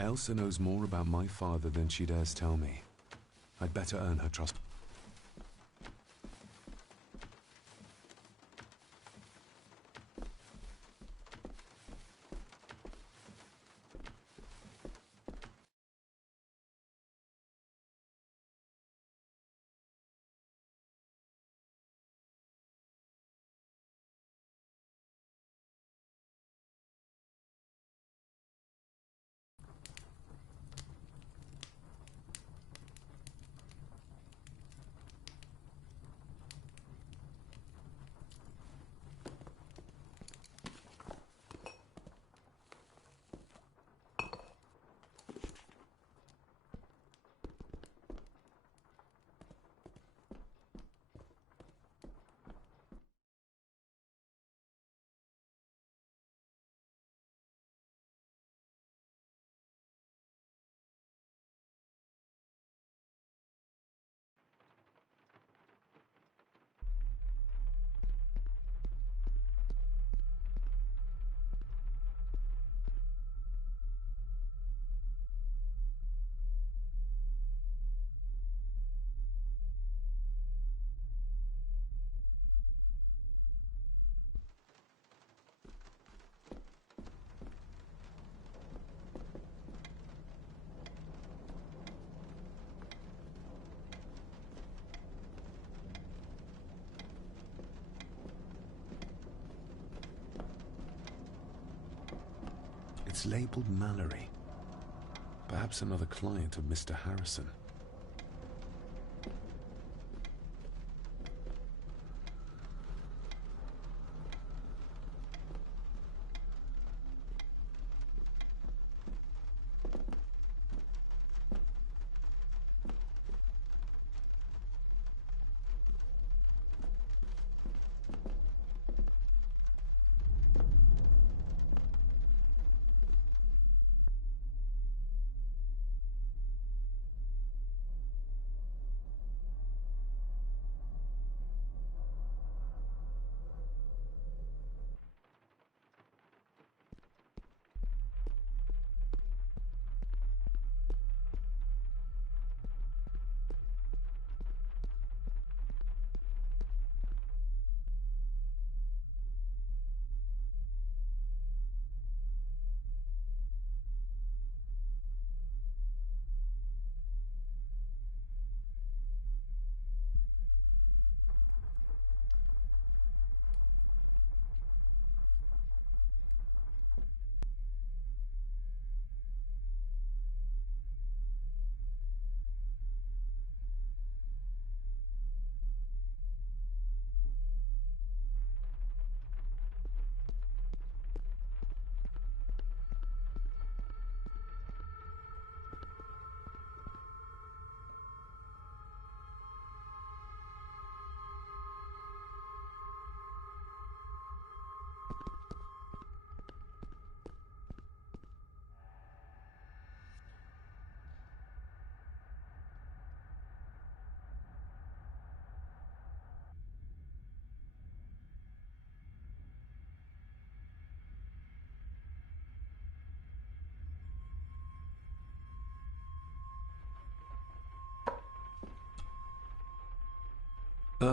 Elsa knows more about my father than she dares tell me. I'd better earn her trust. It's labeled Mallory. Perhaps another client of Mr. Harrison.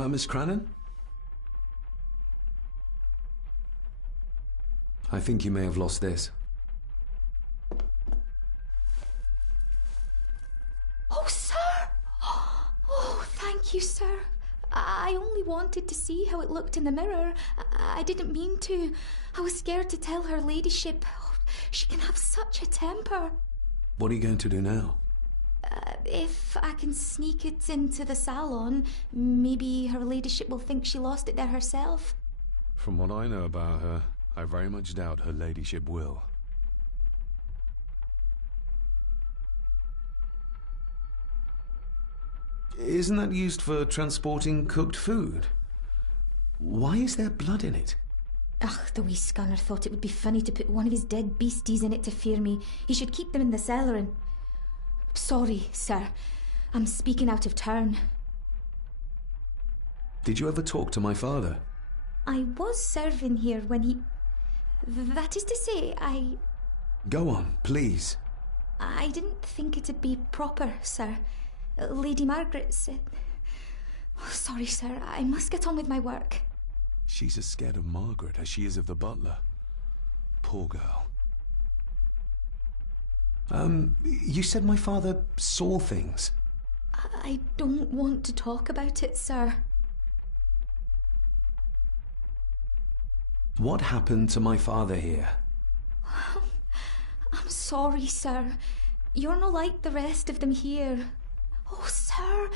Miss Crannan? I think you may have lost this. Oh, sir! Oh, thank you, sir. I only wanted to see how it looked in the mirror. I didn't mean to. I was scared to tell her ladyship. Oh, she can have such a temper. What are you going to do now? If I can sneak it into the salon, maybe her ladyship will think she lost it there herself. From what I know about her, I very much doubt her ladyship will. Isn't that used for transporting cooked food? Why is there blood in it? Ugh, the wee scunner thought it would be funny to put one of his dead beasties in it to fear me. He should keep them in the cellar and... Sorry, sir. I'm speaking out of turn. Did you ever talk to my father? I was serving here when he... That is to say, I... Go on, please. I didn't think it'd be proper, sir. Lady Margaret said... Oh, sorry, sir. I must get on with my work. She's as scared of Margaret as she is of the butler. Poor girl. You said my father saw things. I don't want to talk about it, sir. What happened to my father here? I'm sorry, sir. You're not like the rest of them here. Oh, sir,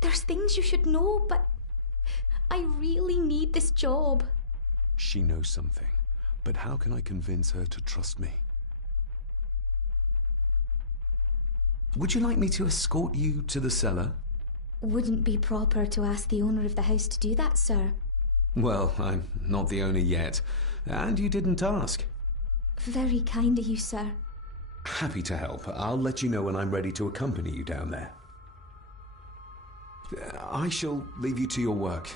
there's things you should know, but I really need this job. She knows something, but how can I convince her to trust me? Would you like me to escort you to the cellar? Wouldn't be proper to ask the owner of the house to do that, sir. Well, I'm not the owner yet, and you didn't ask. Very kind of you, sir. Happy to help. I'll let you know when I'm ready to accompany you down there. I shall leave you to your work.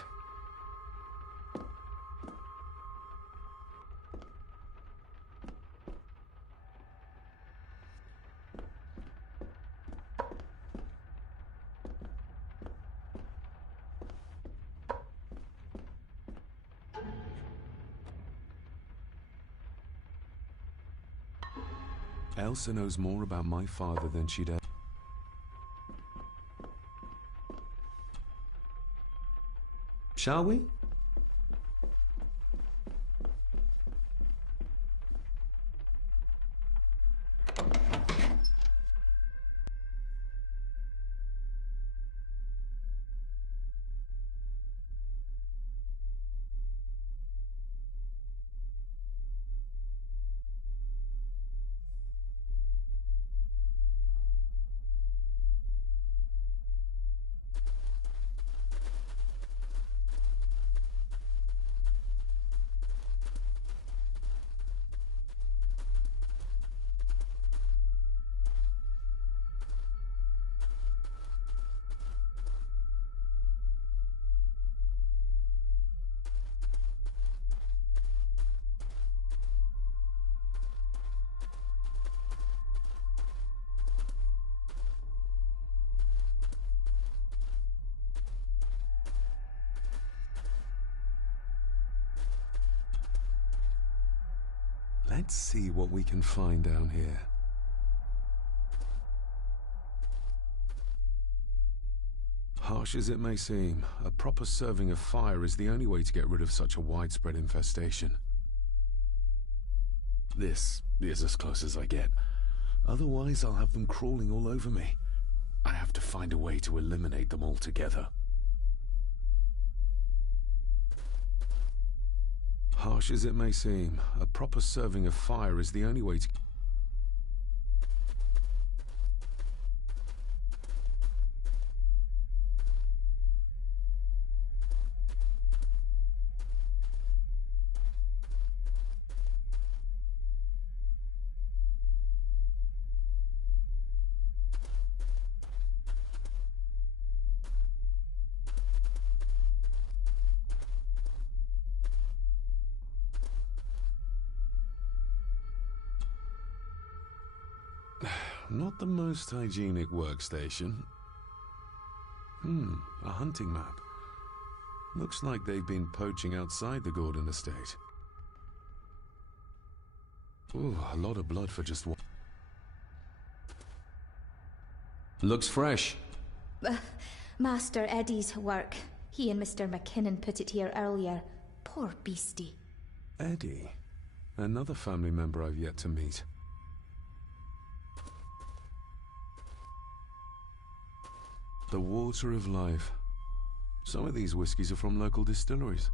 Elsa knows more about my father than she'd ever... Shall we? Let's see what we can find down here. Harsh as it may seem, a proper serving of fire is the only way to get rid of such a widespread infestation. This is as close as I get. Otherwise, I'll have them crawling all over me. I have to find a way to eliminate them altogether. Harsh as it may seem, a proper serving of fire is the only way to... Not the most hygienic workstation. A hunting map. Looks like they've been poaching outside the Gordon estate. Ooh, a lot of blood for just one. Looks fresh. Master Eddie's work. He and Mr. McKinnon put it here earlier. Poor beastie. Eddie? Another family member I've yet to meet. The water of life. Some of these whiskies are from local distilleries.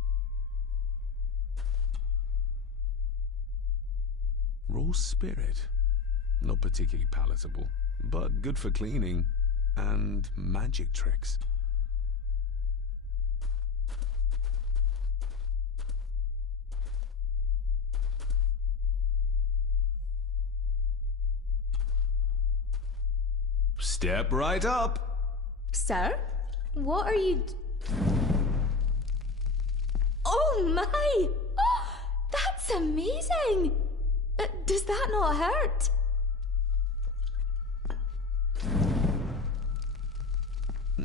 Raw spirit. Not particularly palatable, but good for cleaning and magic tricks. Step right up. Sir? What are you... Oh my! Oh, that's amazing! Does that not hurt?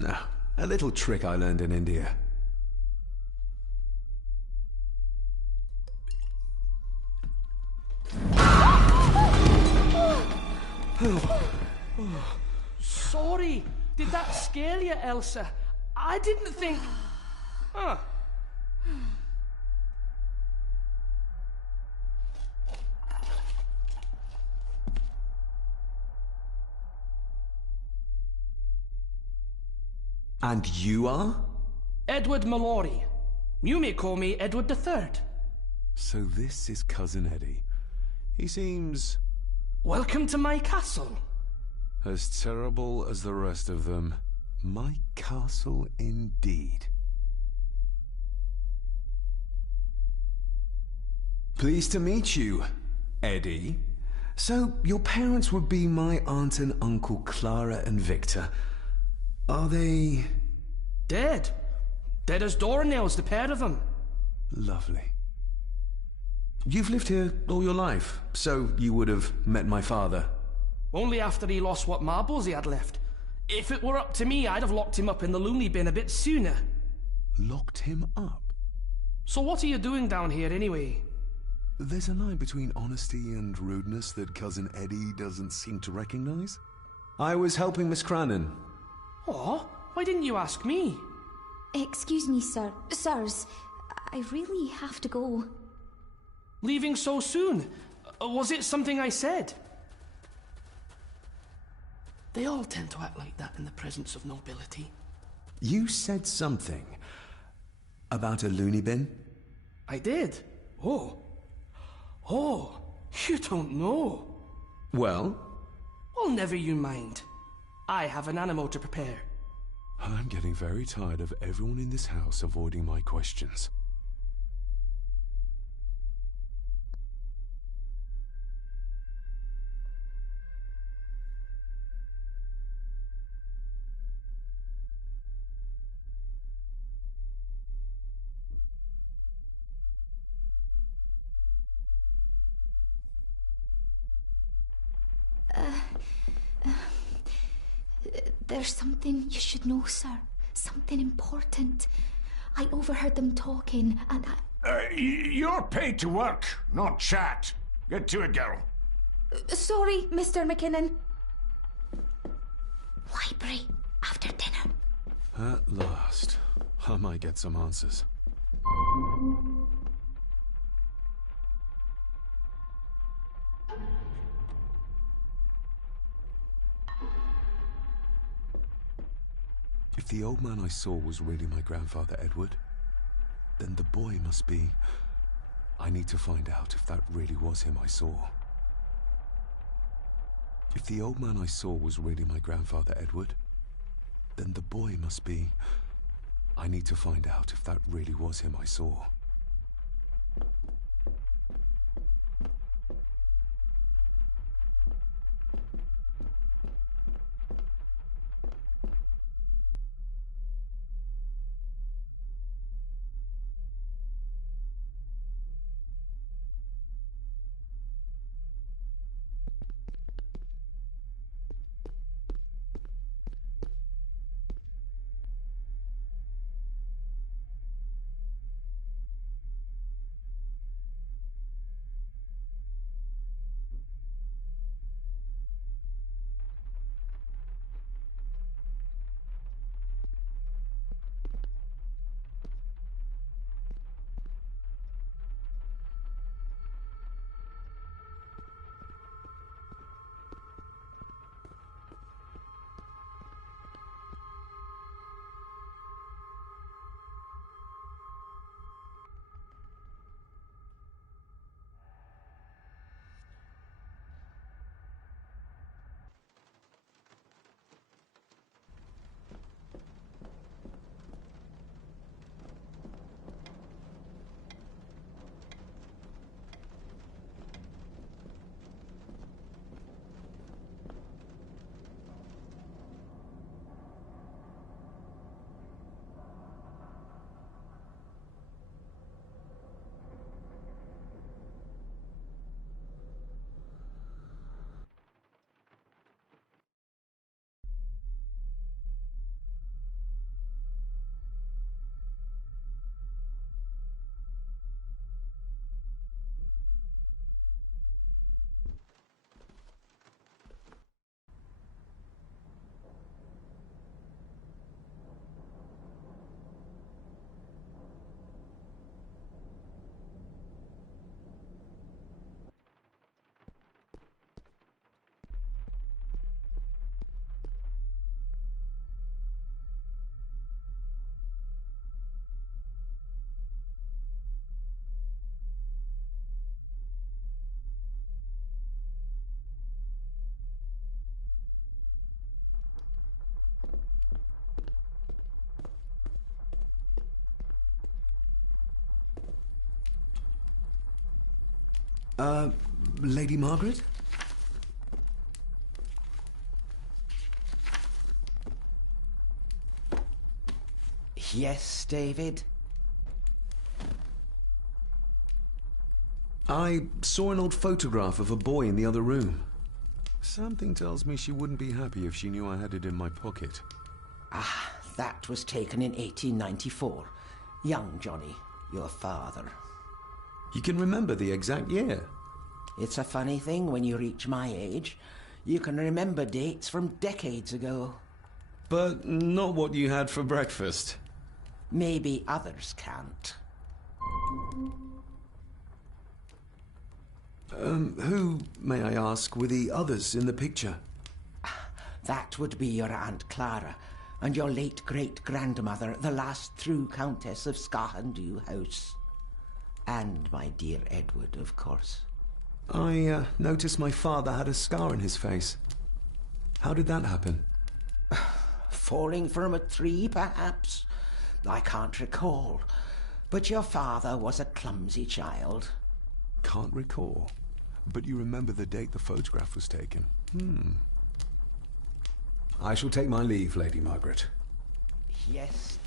No, a little trick I learned in India. Sorry. Did that scare you, Elsa? I didn't think... Huh. And you are? Edward Mallory. You may call me Edward III. So this is Cousin Eddie. He seems... Welcome to my castle. as terrible as the rest of them. My castle indeed. Pleased to meet you, Eddie. So, your parents would be my aunt and uncle Clara and Victor. Are they... Dead. Dead as doornails, the pair of them. Lovely. You've lived here all your life, so you would have met my father. Only after he lost what marbles he had left. If it were up to me, I'd have locked him up in the loony bin a bit sooner. Locked him up? So what are you doing down here anyway? There's a line between honesty and rudeness that Cousin Eddie doesn't seem to recognize. I was helping Miss Crannan. Oh, why didn't you ask me? Excuse me, sir. Sirs, I really have to go. Leaving so soon? Was it something I said? They all tend to act like that in the presence of nobility. You said something about a loony bin? I did. Oh, you don't know. Well? Well, never you mind. I have an animal to prepare. I'm getting very tired of everyone in this house avoiding my questions. There's something you should know, sir. Something important. I overheard them talking, and You're paid to work, not chat. Get to it, girl. Sorry, Mr. McKinnon. Library, after dinner. At last. I might get some answers. If the old man I saw was really my grandfather Edward, then the boy must be... I need to find out if that really was him I saw. If the old man I saw was really my grandfather Edward, then the boy must be... I need to find out if that really was him I saw. Lady Margaret? Yes, David? I saw an old photograph of a boy in the other room. Something tells me she wouldn't be happy if she knew I had it in my pocket. Ah, that was taken in 1894. Young Johnny, your father. You can remember the exact year. It's a funny thing when you reach my age. You can remember dates from decades ago. But not what you had for breakfast. Maybe others can't. Who, may I ask, were the others in the picture? That would be your Aunt Clara and your late great-grandmother, the last true Countess of Scahandew House. And my dear Edward, of course. I noticed my father had a scar on his face. How did that happen? Falling from a tree, perhaps? I can't recall. But your father was a clumsy child. Can't recall. But you remember the date the photograph was taken. I shall take my leave, Lady Margaret. Yes.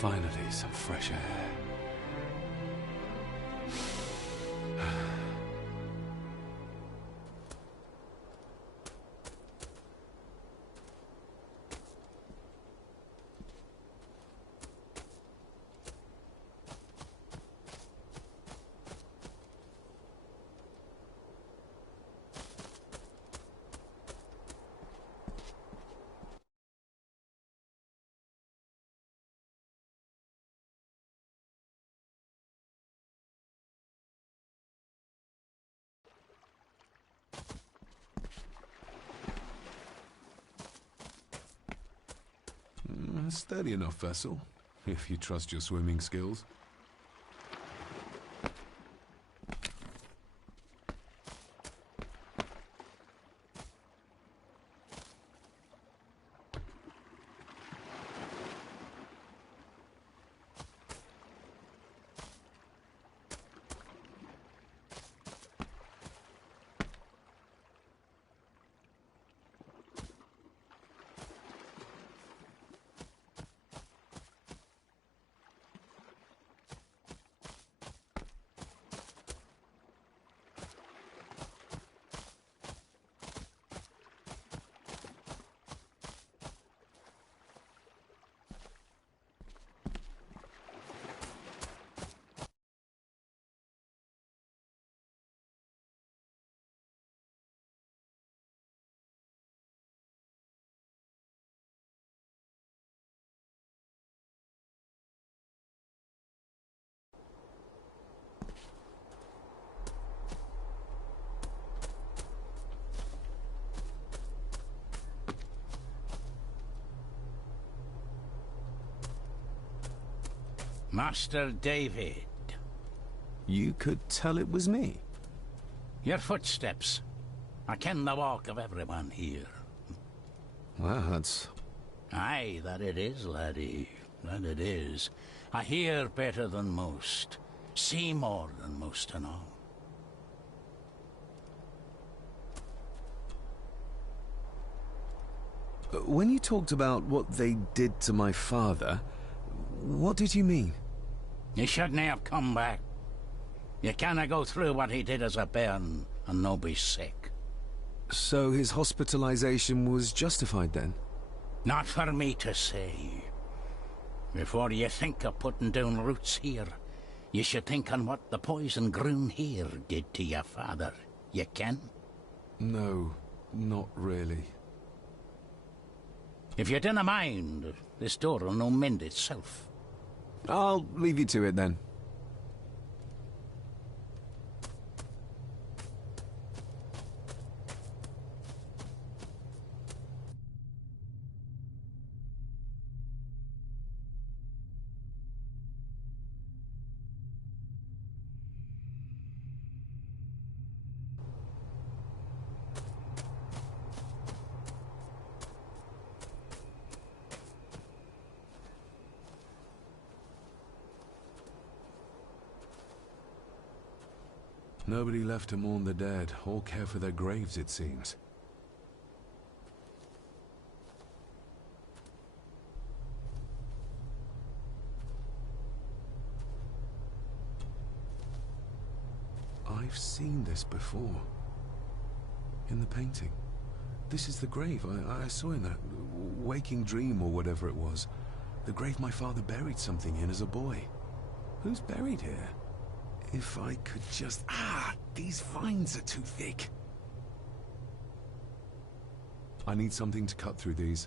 Finally, some fresh air. A sturdy enough vessel, if you trust your swimming skills. Master David. You could tell it was me. Your footsteps. I ken the walk of everyone here. Well, that's... Aye, that it is, laddie. That it is. I hear better than most. See more than most and all. When you talked about what they did to my father, what did you mean? You shouldn't have come back. You canna go through what he did as a bairn and no be sick. So his hospitalization was justified then? Not for me to say. Before you think of putting down roots here, you should think on what the poison grown here did to your father. You can? No, not really. If you dinna mind, this door'll no mend itself. I'll leave you to it then. Nobody left to mourn the dead, or care for their graves, it seems. I've seen this before. In the painting. This is the grave I saw in that waking dream or whatever it was. The grave my father buried something in as a boy. Who's buried here? If I could just... these vines are too thick. I need something to cut through these.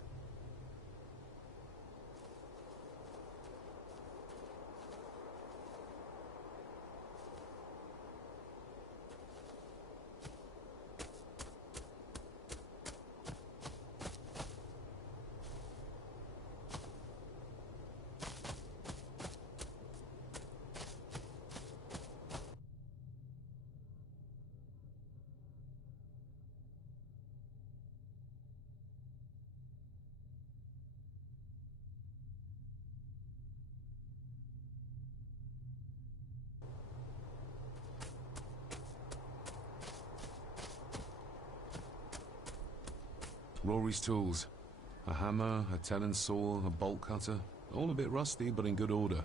Rory's tools. A hammer, a tenon saw, a bolt cutter, All a bit rusty, but in good order.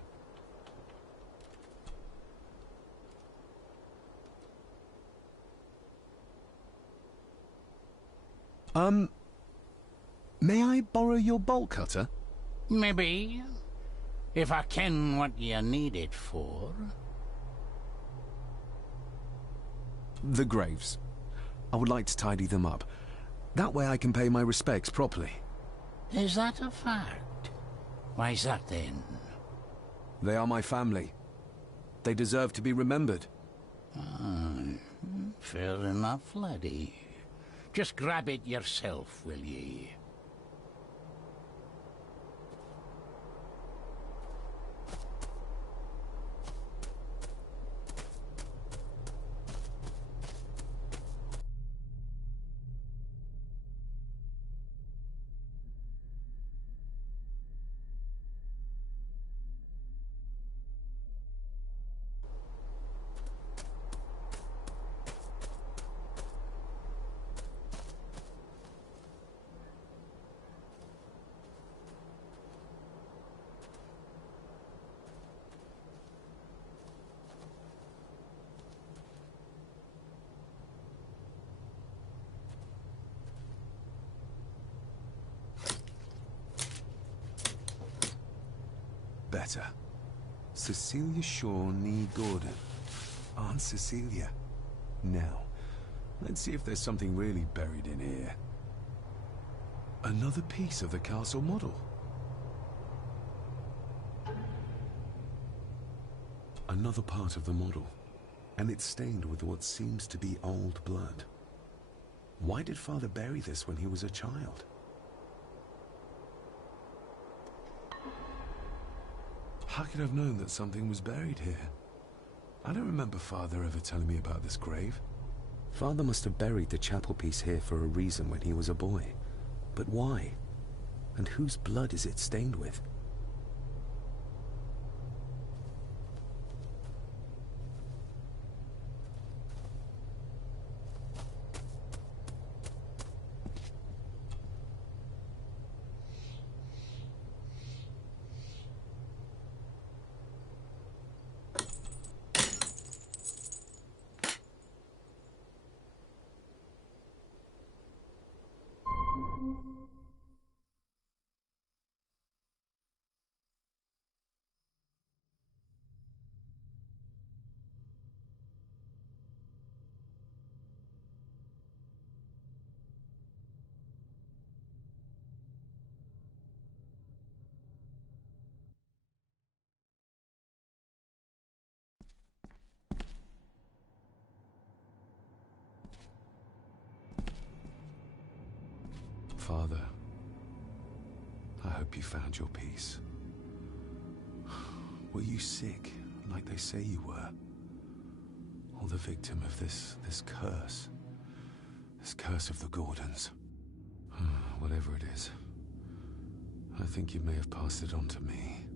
May I borrow your bolt cutter? Maybe. If I ken what you need it for. The graves. I would like to tidy them up. That way I can pay my respects properly. Is that a fact? Why's that then? They are my family. They deserve to be remembered. Fair enough, laddie. Just grab it yourself, will ye? Better. Cecilia Shaw Nee Gordon. Aunt Cecilia. Now, let's see if there's something really buried in here. Another piece of the castle model. Another part of the model. And it's stained with what seems to be old blood. Why did Father bury this when he was a child? How could I have known that something was buried here? I don't remember Father ever telling me about this grave. Father must have buried the chapel piece here for a reason when he was a boy. But why? And whose blood is it stained with? Father, I hope you found your peace. Were you sick, like they say you were? Or the victim of this curse? This curse of the Gordons? Whatever it is, I think you may have passed it on to me.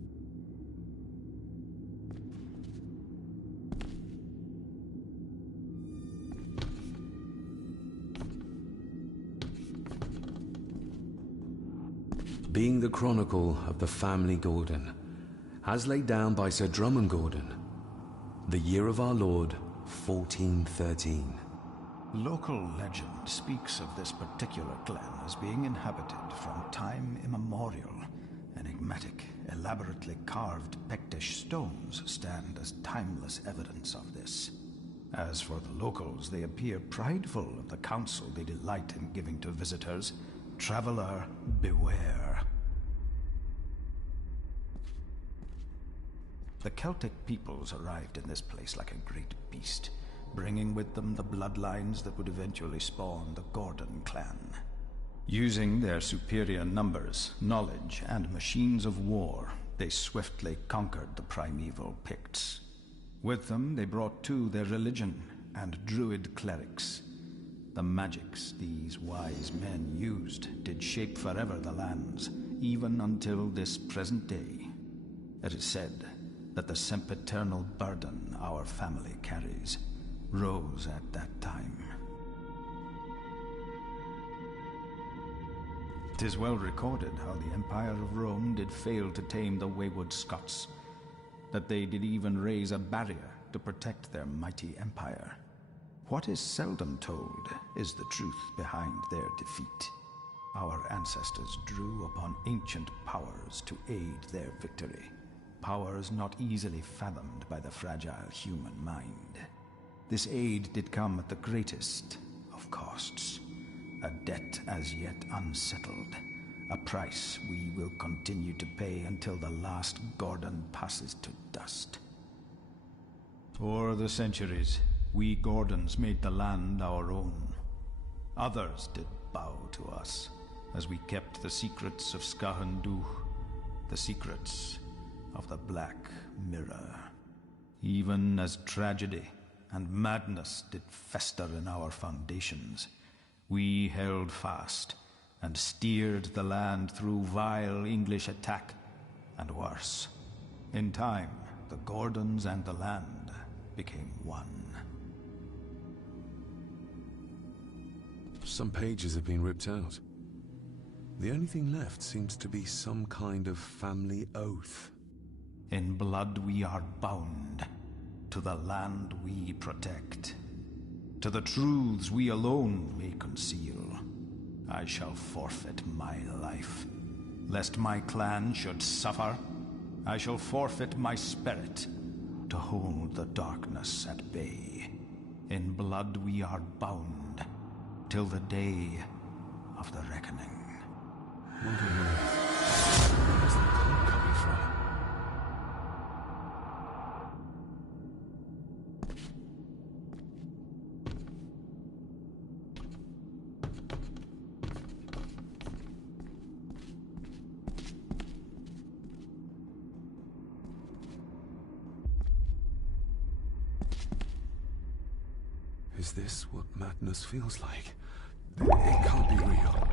Being the chronicle of the family Gordon, as laid down by Sir Drummond Gordon, the year of our Lord, 1413. Local legend speaks of this particular clan as being inhabited from time immemorial. Enigmatic, elaborately carved Pictish stones stand as timeless evidence of this. As for the locals, they appear prideful of the counsel they delight in giving to visitors. Traveler, beware. The Celtic peoples arrived in this place like a great beast, bringing with them the bloodlines that would eventually spawn the Gordon clan. Using their superior numbers, knowledge, and machines of war, they swiftly conquered the primeval Picts. With them, they brought too their religion and druid clerics. The magics these wise men used did shape forever the lands, even until this present day. It is said that the sempiternal burden our family carries rose at that time. 'Tis well recorded how the Empire of Rome did fail to tame the wayward Scots, that they did even raise a barrier to protect their mighty empire. What is seldom told is the truth behind their defeat. Our ancestors drew upon ancient powers to aid their victory, powers not easily fathomed by the fragile human mind. This aid did come at the greatest of costs, a debt as yet unsettled, a price we will continue to pay until the last Gordon passes to dust. For the centuries, we Gordons made the land our own. Others did bow to us, as we kept the secrets of Skahandu, the secrets of the Black Mirror. Even as tragedy and madness did fester in our foundations, we held fast and steered the land through vile English attack and worse. In time, the Gordons and the land became one. Some pages have been ripped out. The only thing left seems to be some kind of family oath. In blood we are bound to the land we protect, to the truths we alone may conceal. I shall forfeit my life, lest my clan should suffer. I shall forfeit my spirit to hold the darkness at bay. In blood we are bound till the day of the reckoning. Wonder where's the call coming from? Is this what madness feels like? It can't be real.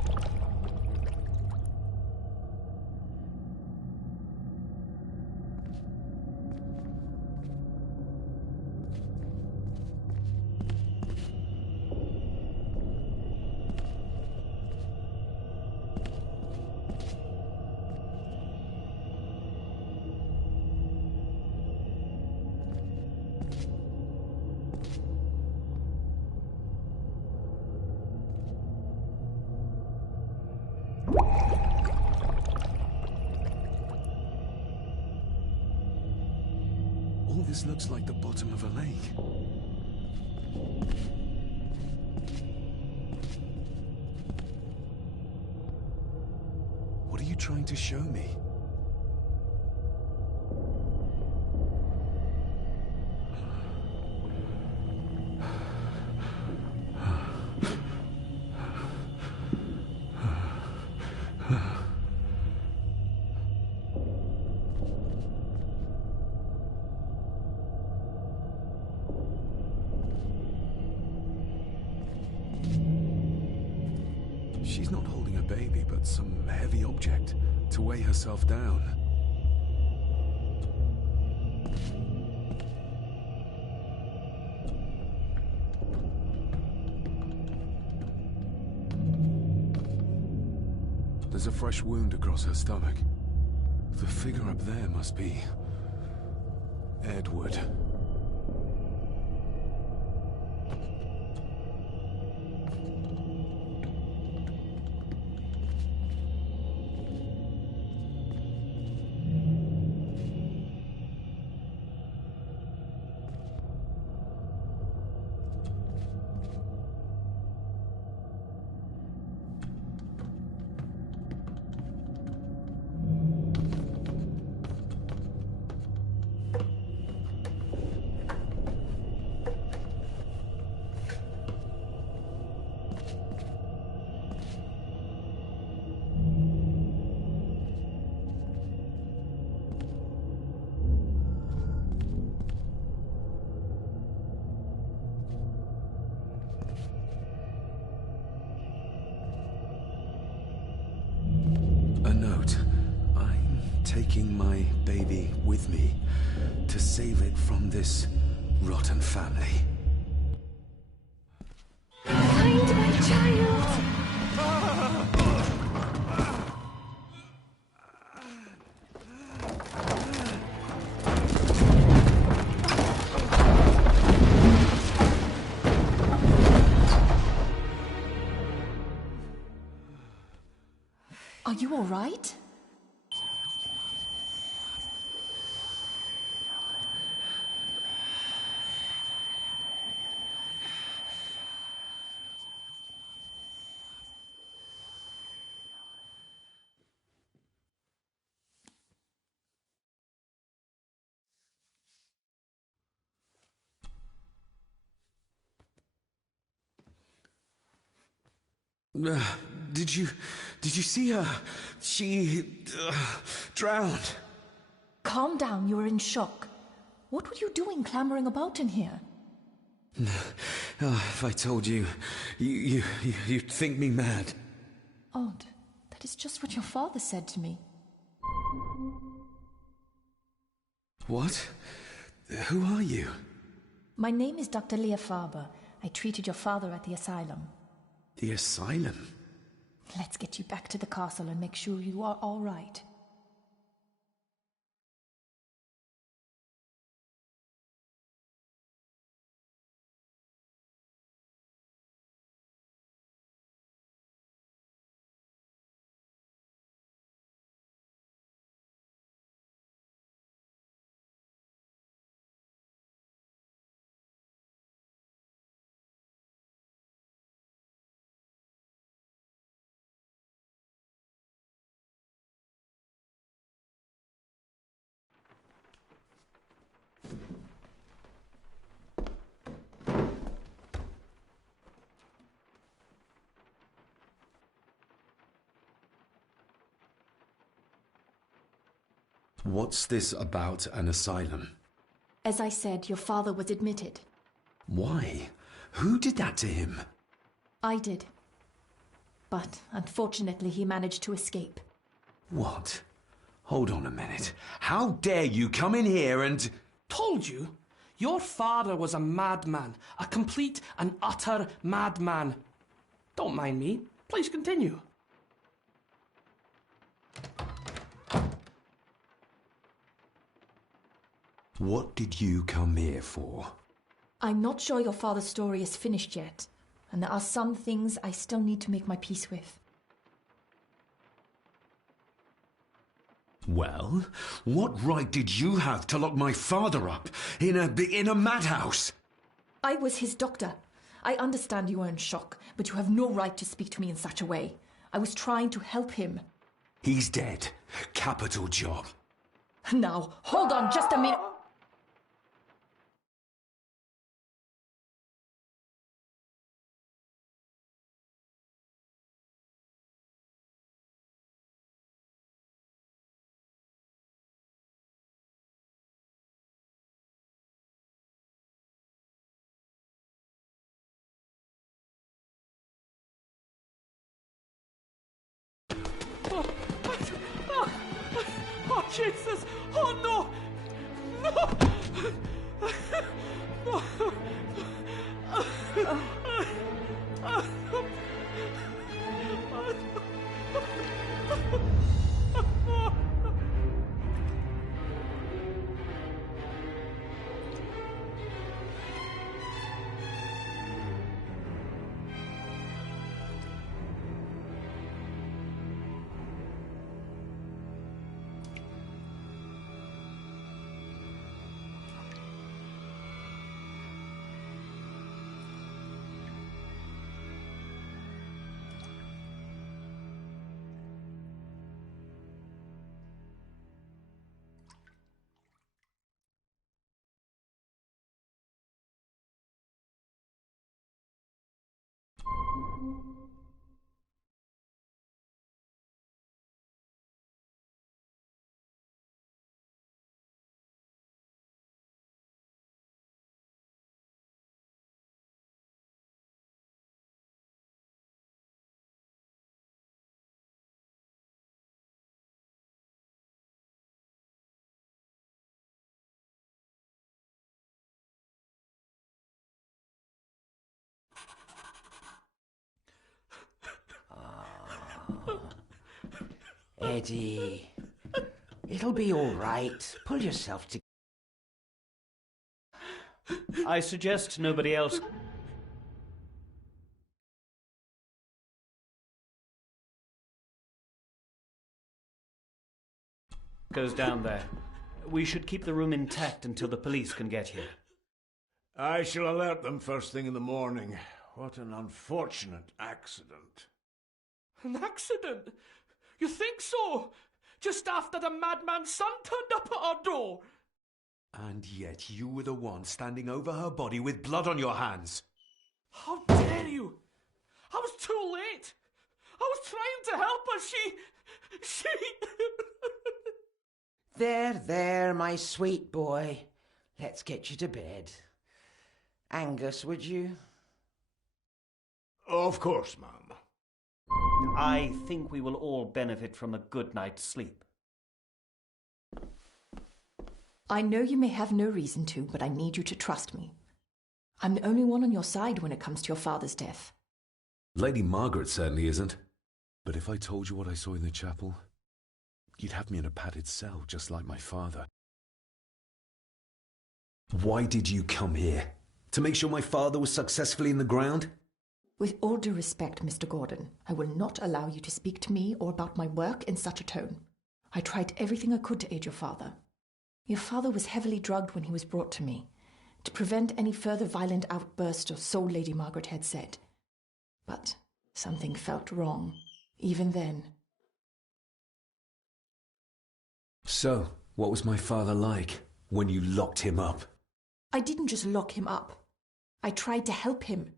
All this looks like the bottom of a lake. What are you trying to show me? She's not holding a baby, but some heavy object to weigh herself down. There's a fresh wound across her stomach. The figure up there must be Edward. A note. I'm taking my baby with me to save it from this rotten family. Find my child! all right? Did you see her? She drowned. Calm down, you were in shock. What were you doing clambering about in here? If I told you, you'd think me mad. Odd. That is just what your father said to me. What? Who are you? My name is Dr. Leah Farber. I treated your father at the asylum. The asylum? Let's get you back to the castle and make sure you are all right. What's this about an asylum? As I said, your father was admitted. Why? Who did that to him? I did. But unfortunately, he managed to escape. What? Hold on a minute. How dare you come in here and... Told you? Your father was a madman. A complete and utter madman. Don't mind me. Please continue. What did you come here for? I'm not sure your father's story is finished yet, and there are some things I still need to make my peace with. Well, what right did you have to lock my father up in a madhouse? I was his doctor. I understand you are in shock, but you have no right to speak to me in such a way. I was trying to help him. He's dead. Capital job. Now, hold on just a minute. Oh, Jesus! Oh, no! No! Eddie, it'll be all right. Pull yourself together. I suggest nobody else Goes down there. We should keep the room intact until the police can get here. I shall alert them first thing in the morning. What an unfortunate accident. An accident? You think so? Just after the madman's son turned up at our door. And yet you were the one standing over her body with blood on your hands. How dare you? I was too late. I was trying to help her. She... There, my sweet boy. Let's get you to bed. Angus, would you? Of course, ma'am. I think we will all benefit from a good night's sleep. I know you may have no reason to, but I need you to trust me. I'm the only one on your side when it comes to your father's death. Lady Margaret certainly isn't. But if I told you what I saw in the chapel, you'd have me in a padded cell, just like my father. Why did you come here? To make sure my father was successfully in the ground? With all due respect, Mr. Gordon, I will not allow you to speak to me or about my work in such a tone. I tried everything I could to aid your father. Your father was heavily drugged when he was brought to me, to prevent any further violent outburst, or so Lady Margaret had said. But something felt wrong, even then. So, what was my father like when you locked him up? I didn't just lock him up. I tried to help him.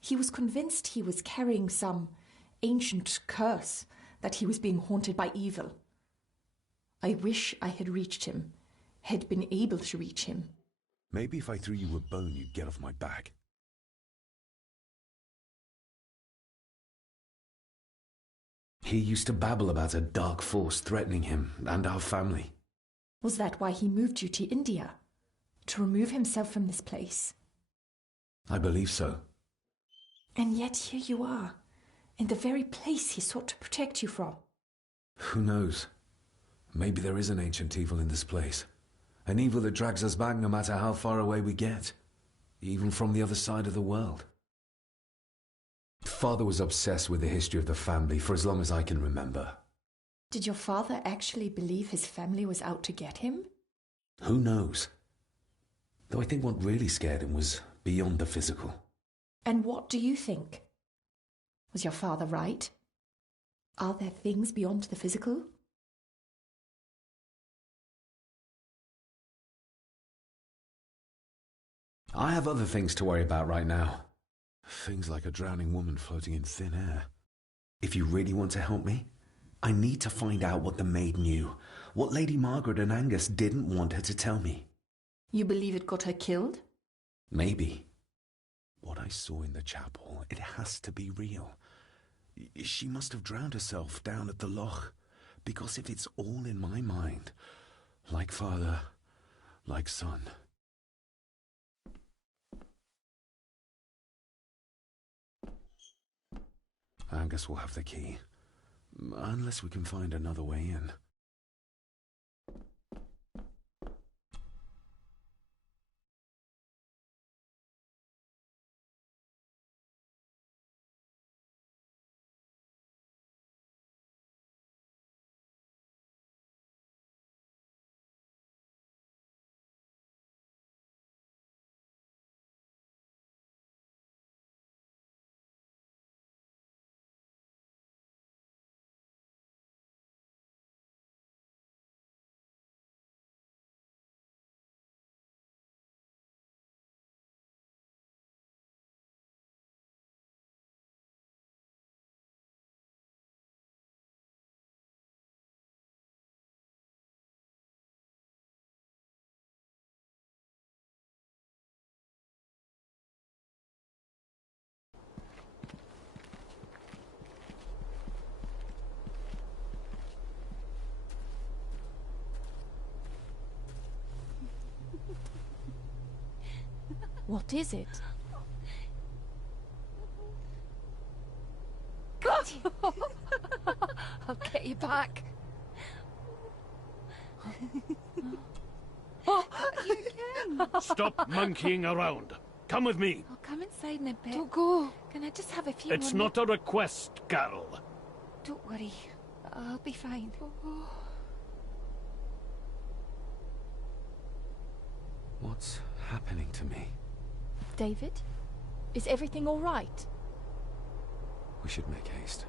He was convinced he was carrying some ancient curse, that he was being haunted by evil. I wish I had reached him, had been able to reach him. Maybe if I threw you a bone, you'd get off my back. He used to babble about a dark force threatening him and our family. Was that why he moved you to India? To remove himself from this place? I believe so. And yet here you are, in the very place he sought to protect you from. Who knows? Maybe there is an ancient evil in this place. An evil that drags us back no matter how far away we get. Even from the other side of the world. Father was obsessed with the history of the family for as long as I can remember. Did your father actually believe his family was out to get him? Who knows? Though I think what really scared him was beyond the physical. And what do you think? Was your father right? Are there things beyond the physical? I have other things to worry about right now. Things like a drowning woman floating in thin air. If you really want to help me, I need to find out what the maid knew. What Lady Margaret and Angus didn't want her to tell me. You believe it got her killed? Maybe. What I saw in the chapel, it has to be real. She must have drowned herself down at the loch. Because if it's all in my mind, like father, like son. Angus will have the key. Unless we can find another way in. What is it? I'll get you back. Oh, you again. Stop monkeying around. Come with me. I'll come inside in a bit. Don't go. Can I just have a few It's more not a request, Carol. Don't worry. I'll be fine. What's happening to me? David? Is everything all right? We should make haste.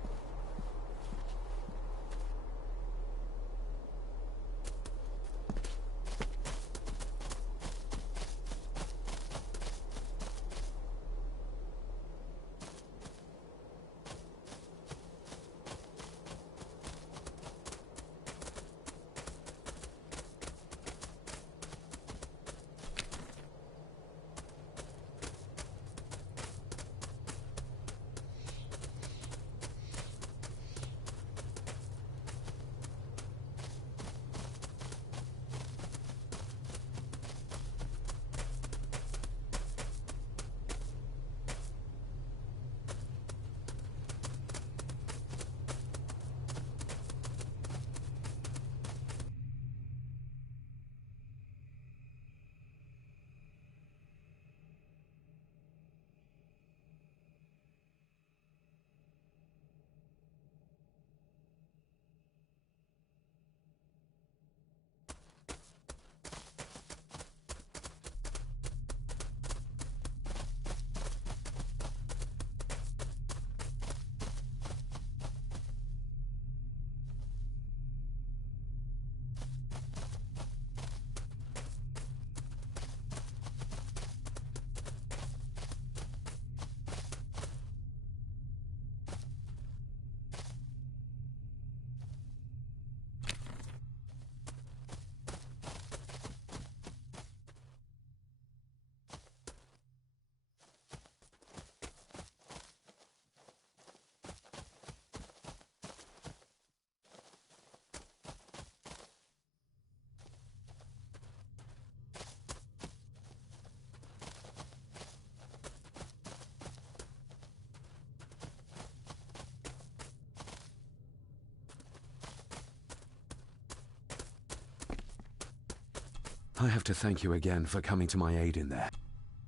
I have to thank you again for coming to my aid in there.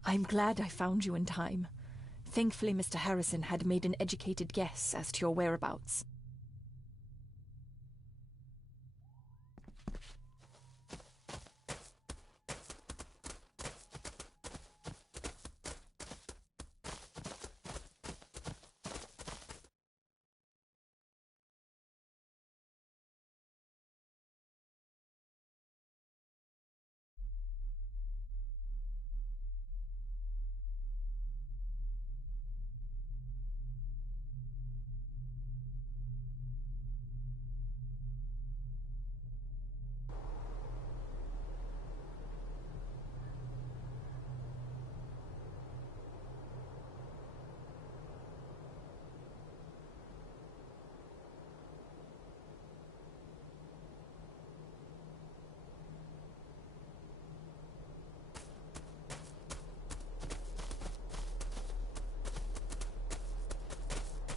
I'm glad I found you in time. Thankfully, Mr. Harrison had made an educated guess as to your whereabouts.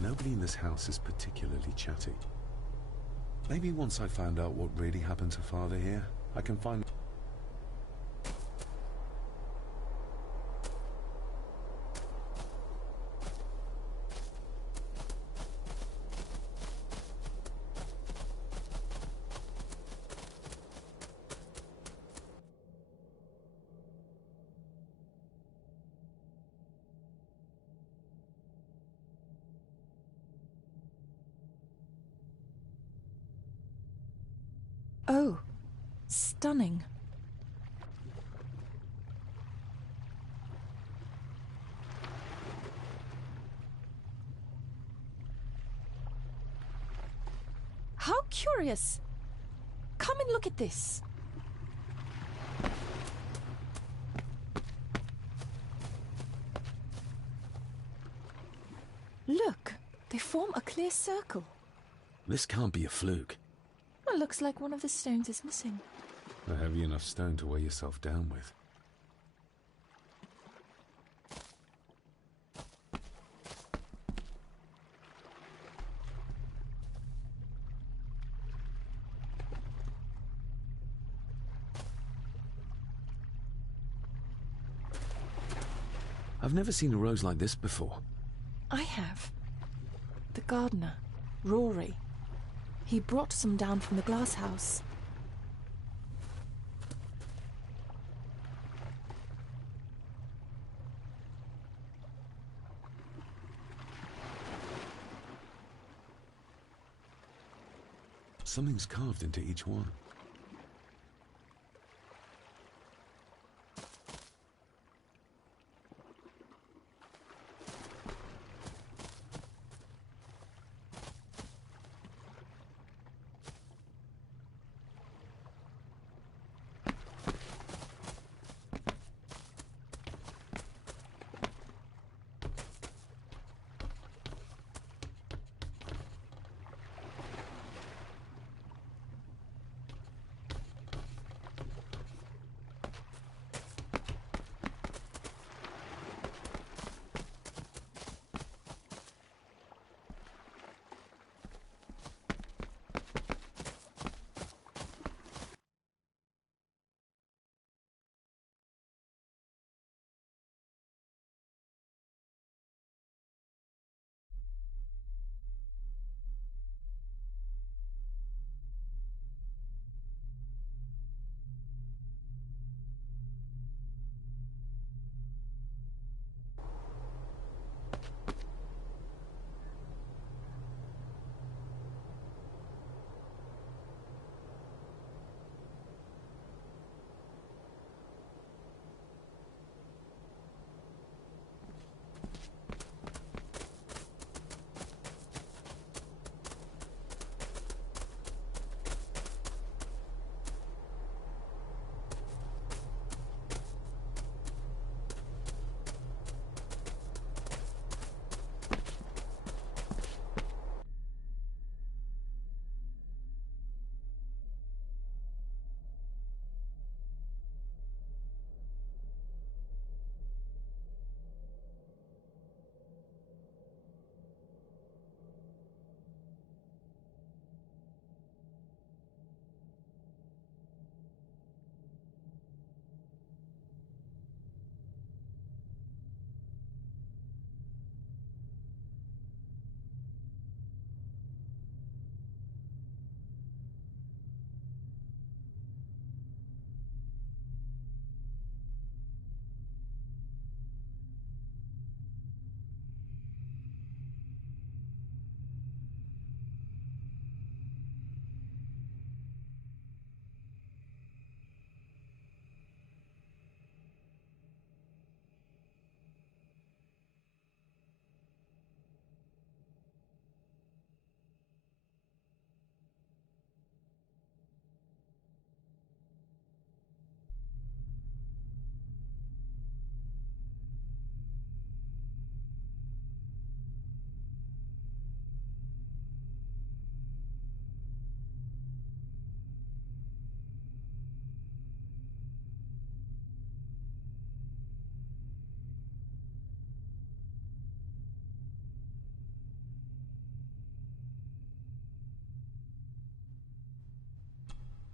Nobody in this house is particularly chatty. Maybe once I found out what really happened to Father here, I can find... Oh, stunning. How curious. Come and look at this. Look, they form a clear circle. This can't be a fluke. It looks like one of the stones is missing. A heavy enough stone to weigh yourself down with. I've never seen a rose like this before. I have. The gardener, Rory. He brought some down from the glass house. Something's carved into each one.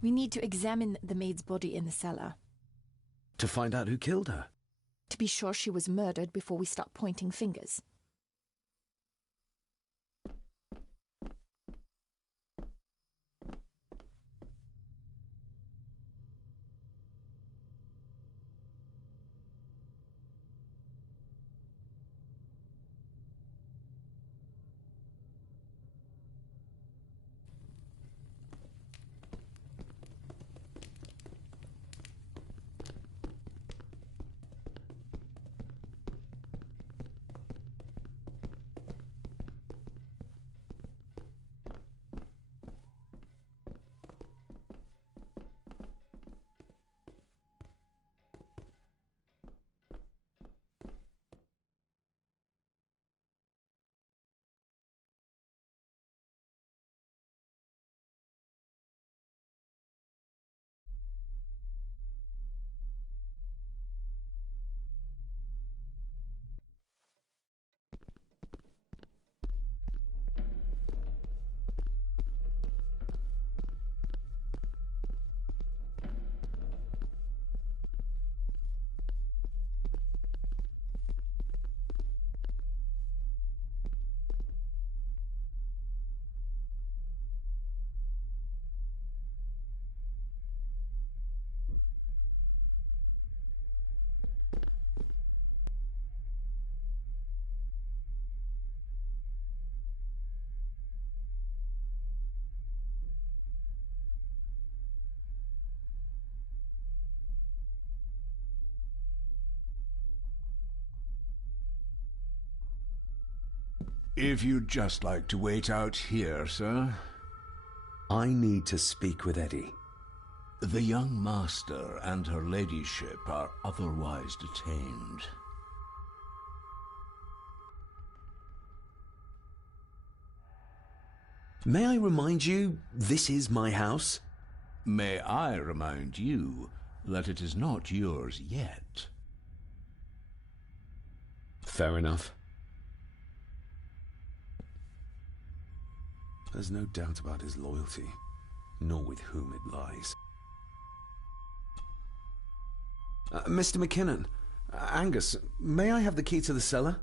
We need to examine the maid's body in the cellar. To find out who killed her? To be sure she was murdered before we start pointing fingers. If you'd just like to wait out here, sir. I need to speak with Eddie. The young master and her ladyship are otherwise detained. May I remind you, this is my house? May I remind you that it is not yours yet? Fair enough. There's no doubt about his loyalty, nor with whom it lies. Mr. McKinnon, Angus, may I have the key to the cellar?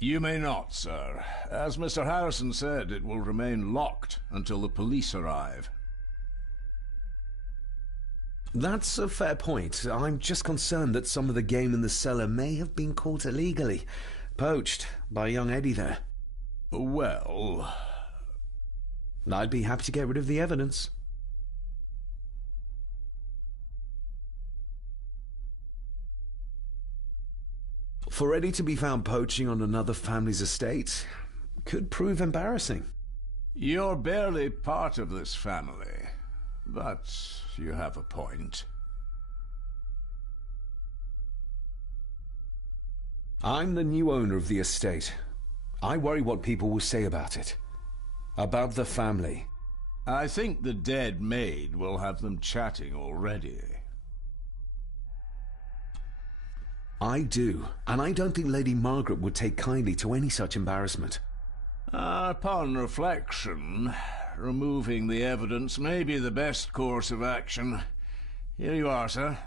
You may not, sir. As Mr. Harrison said, it will remain locked until the police arrive. That's a fair point. I'm just concerned that some of the game in the cellar may have been caught illegally, poached by young Eddie there. Well, I'd be happy to get rid of the evidence. For Eddie to be found poaching on another family's estate could prove embarrassing. you're barely part of this family, but you have a point. I'm the new owner of the estate. I worry what people will say about it. About the family. I think the dead maid will have them chatting already. I do, and I don't think Lady Margaret would take kindly to any such embarrassment. Upon reflection, removing the evidence may be the best course of action. Here you are, sir.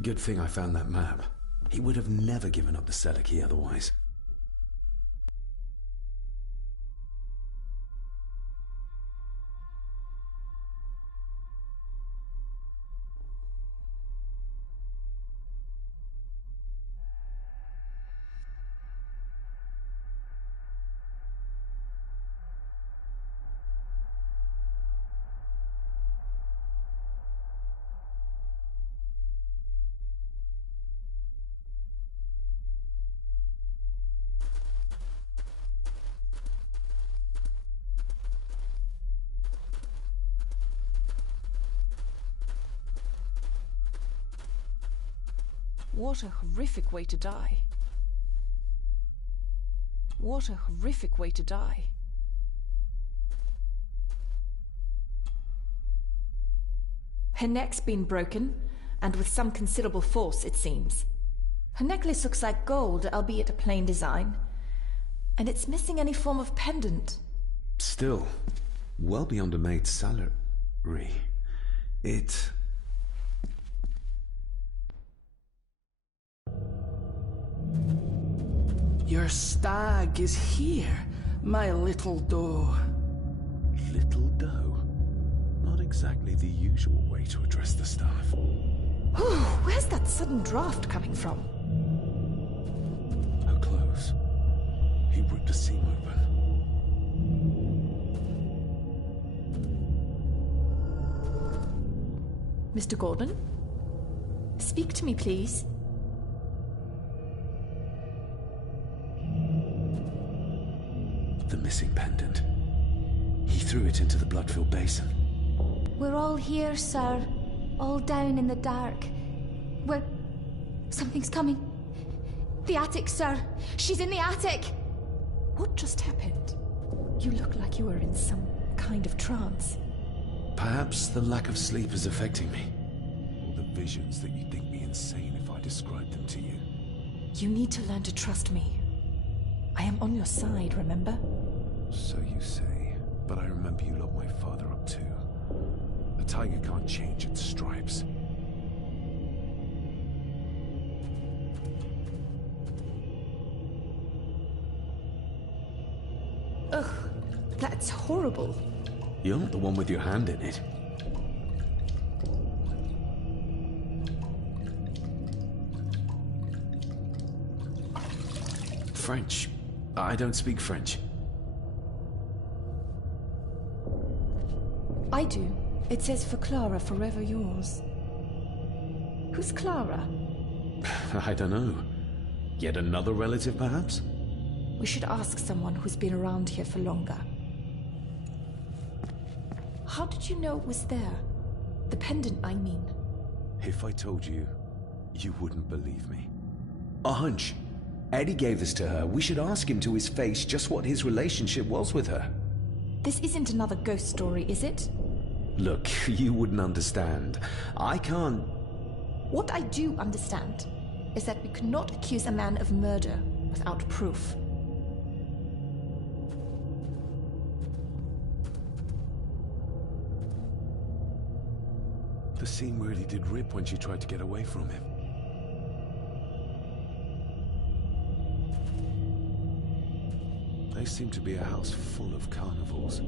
Good thing I found that map. He would have never given up the cellar key otherwise. What a horrific way to die. What a horrific way to die. Her neck's been broken, and with some considerable force, it seems. Her necklace looks like gold, albeit a plain design. And it's missing any form of pendant. Still, well beyond a maid's salary. Your stag is here, my little doe. Little doe? Not exactly the usual way to address the staff. Where's that sudden draft coming from? Her clothes. He ripped a seam open. Mr. Gordon? Speak to me, please. The missing pendant. He threw it into the blood-filled basin. We're all here, sir. All down in the dark. Something's coming. The attic, sir. She's in the attic. What just happened? You look like you were in some kind of trance. Perhaps the lack of sleep is affecting me. Or the visions that you'd think me insane if I described them to you. You need to learn to trust me. I am on your side, remember? So you say, but I remember you locked my father up too. A tiger can't change its stripes. Ugh, that's horrible. You're not the one with your hand in it. French. I don't speak French. I do. It says for Clara, forever yours. Who's Clara? I don't know. Yet another relative, perhaps? We should ask someone who's been around here for longer. How did you know it was there? The pendant, I mean. If I told you, you wouldn't believe me. A hunch. Eddie gave this to her. We should ask him to his face just what his relationship was with her. This isn't another ghost story, is it? Look, you wouldn't understand. I can't... What I do understand is that we cannot accuse a man of murder without proof. The seam really did rip when she tried to get away from him. They seem to be a house full of carnivals.